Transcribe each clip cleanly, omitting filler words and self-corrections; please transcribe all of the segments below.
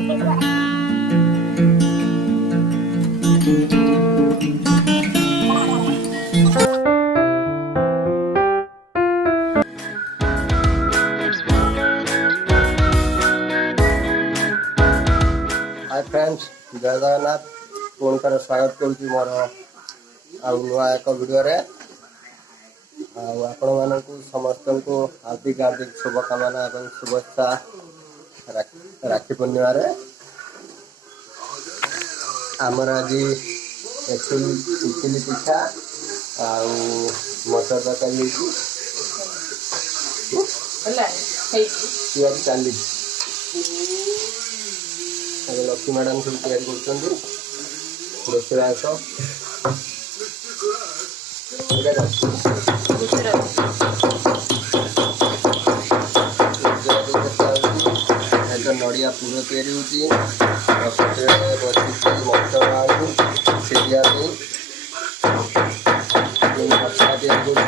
Hi friends, जय जगन्नाथ। पुणी थे स्वागत करुच्ची मोर नुआ एक वीडियो रे। आपण मानक समस्त को हार्दिक हार्दिक शुभकामना और शुभेच्छा राखी पूर्णिमा रे। आमर आज इडली पिठा आउ मटर तरकारी चाली लक्ष्मी मैडम सब तैयारी कर नड़िया पूरा तैयारी होती मटर आलू सीझा मसला तैयारी कर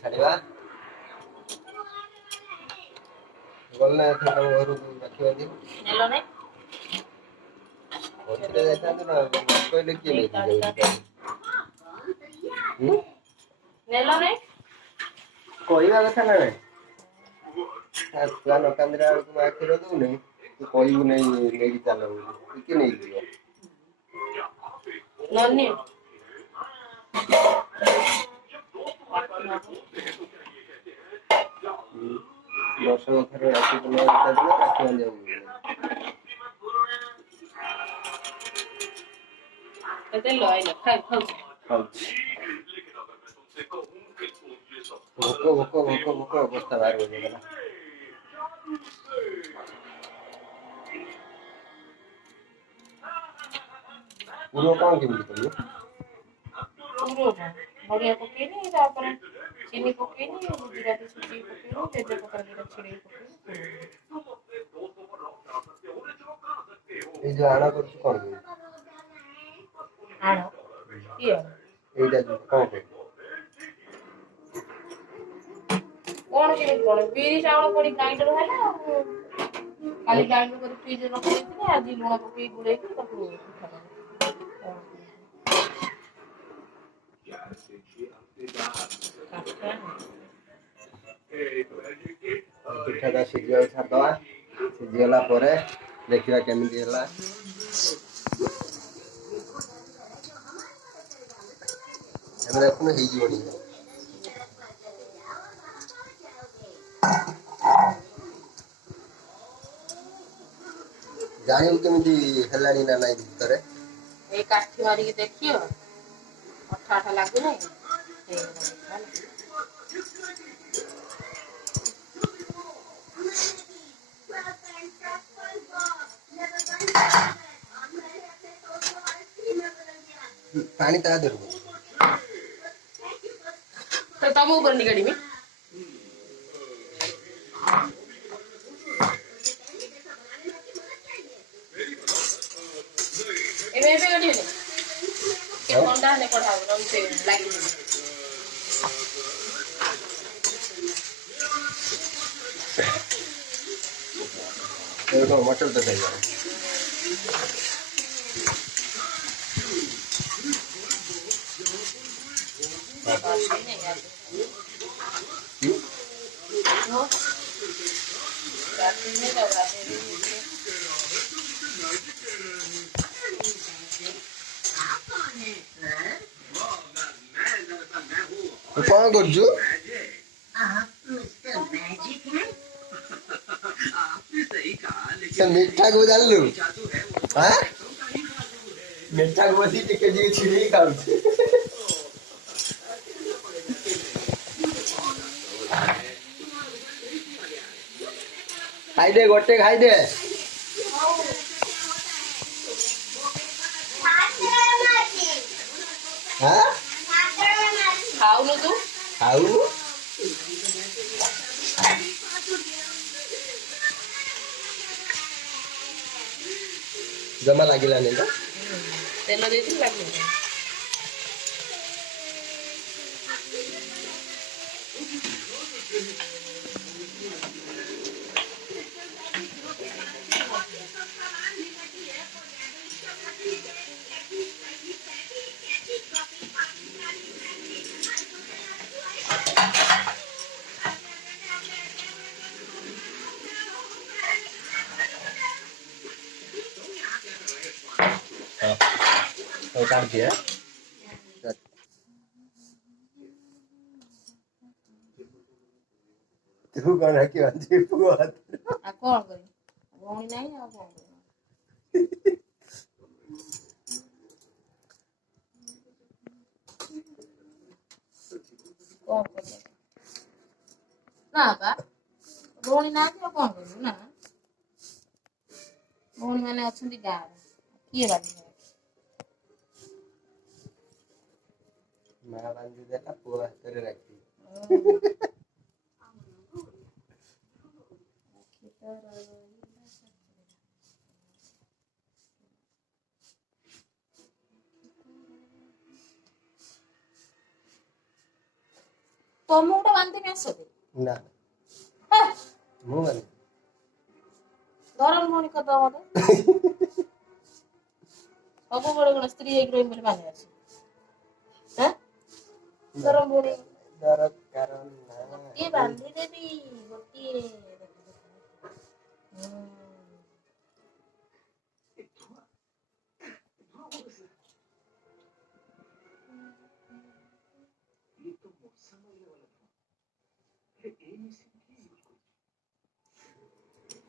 छाड़ा गल घर राखी कहले किए कहवा कथा ना छुआ न कांदा बेलू क्षीर दौनी तू कहू नहीं नहीं चल किए नहीं दर्श थर राखी पूर्णिमा भोक भोक भोक भोक अवस्था बाहर हो जाएगा। पूरा कौन केमती करियो नड़िया पकेनी तापर चीनी पकेनी गुजराती सुजी पकेनी तेजपत्ता गिरा छिड़े ए जो आना कर कौन आनो किया एटा जो कौन के कौन के कौन बीरी चावल पड़ी ग्राइंडर हैला खाली ग्राइंडर कर फ्रिज रख देथिने आज लूण पके गुड़े के ताको पिठाटा सीझा छाड़वा सीझीगला देखा केमी है देखुन हो जानी केमी है ना ना भितर काठी मारिक देखियो अठा अठा लगुना पानी ता दे तो तब ऊपर निकली में एमे पे गडी ने के होंडा ने पढ़ाओ हम से लागी तो मटर तो चाहिए ତୁ କଣ କରୁଛୁ? ସେ ମିଠାକୁ ଜାଣିଲୁ? ଆଁ ମିଠାକୁ ବସି ଟିକେ ଟିକେ ଛିଡେଇ ଖାଉଛି। ଖାଇଦେ ଗୋଟେ ଖାଇଦେ। हाँ? ଖାଉନୁ ତୁ? खाऊ जमा लागिलानी तो ତେଲ ଦେଇଥିଲି ଲାଗିବ। तो काट दिया तू कौन है कि अंजी पुआ ଆଉ କଣ କରିବି? ଭଉଣୀ ନାହିଁ ଆଉ କଣ କରିବି? କଣ କରିବି? ନା ବା ଭଉଣୀ ନାହାନ୍ତି ଆଉ କଣ କରିବୁ ନା? ଭଉଣୀ ମାନେ ଅଛନ୍ତି ଗାଁରେ, କିଏ ବାଧିବ? मां बांधी देला पुआ हाथ रे रखी ତମକୁ ଗୋଟେ ବାନ୍ଧିବି ଆସ ना मुंह बंद ଧରମ ଭଉଣୀ କରିଦବ ମତେ। ସବୁବେଳେ କଣ ସ୍ତ୍ରୀ ହେଇକି ରହିବି ବୋଲି ମାନେ ଅଛି? ଧରମ ଭଉଣୀ दर कारण ଗୋଟିଏ ବାନ୍ଧିଦେବି ଗୋଟିଏ।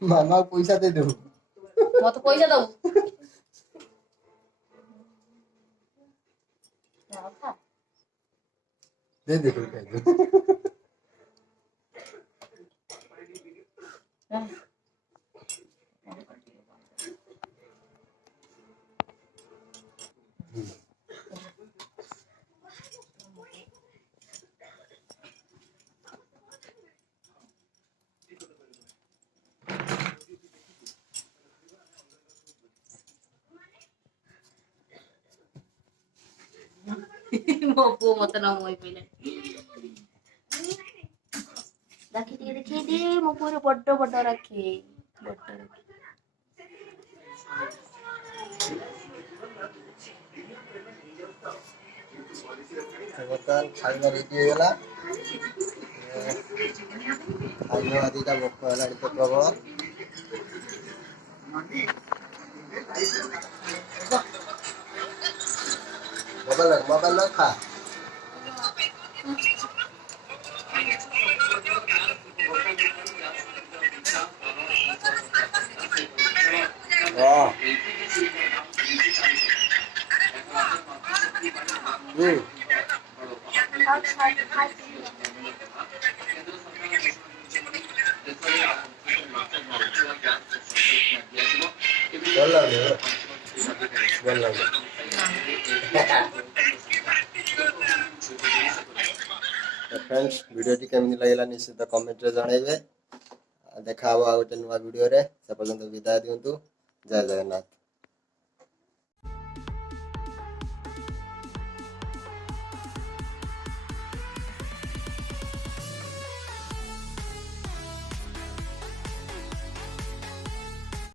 मामा पैसा दे दो मत पैसा दବୁ दे दे ମୋ ପୁଅ ମତେ ନ ମୋଇ ପଇଲେ ରାକ୍ଷୀ ଟିକେ ଦେଖେଇ ଦିଏ। ମୋ ପୁଅର ବଡ ବଡ ରାକ୍ଷୀ ବର୍ତ୍ତମାନ ଖାଇବା ରେଡି ହେଇଗଲା। ଖାଇବା ଦିଟା ଭୋକ ହେଲାଣି ତ ପ୍ରବଳ। ମୋବାଇଲ ଖା ଭଲ ଲାଗୁନି ଭଲ ଲାଗୁନି। फ्रेंड्स वीडियोटी केमती लगे निश्चित कमेंट रे जनइबे। देखा हवा गोटे नुआ वीडियो रे से पर्यंत विदाय दिंतु। जय जगन्नाथ।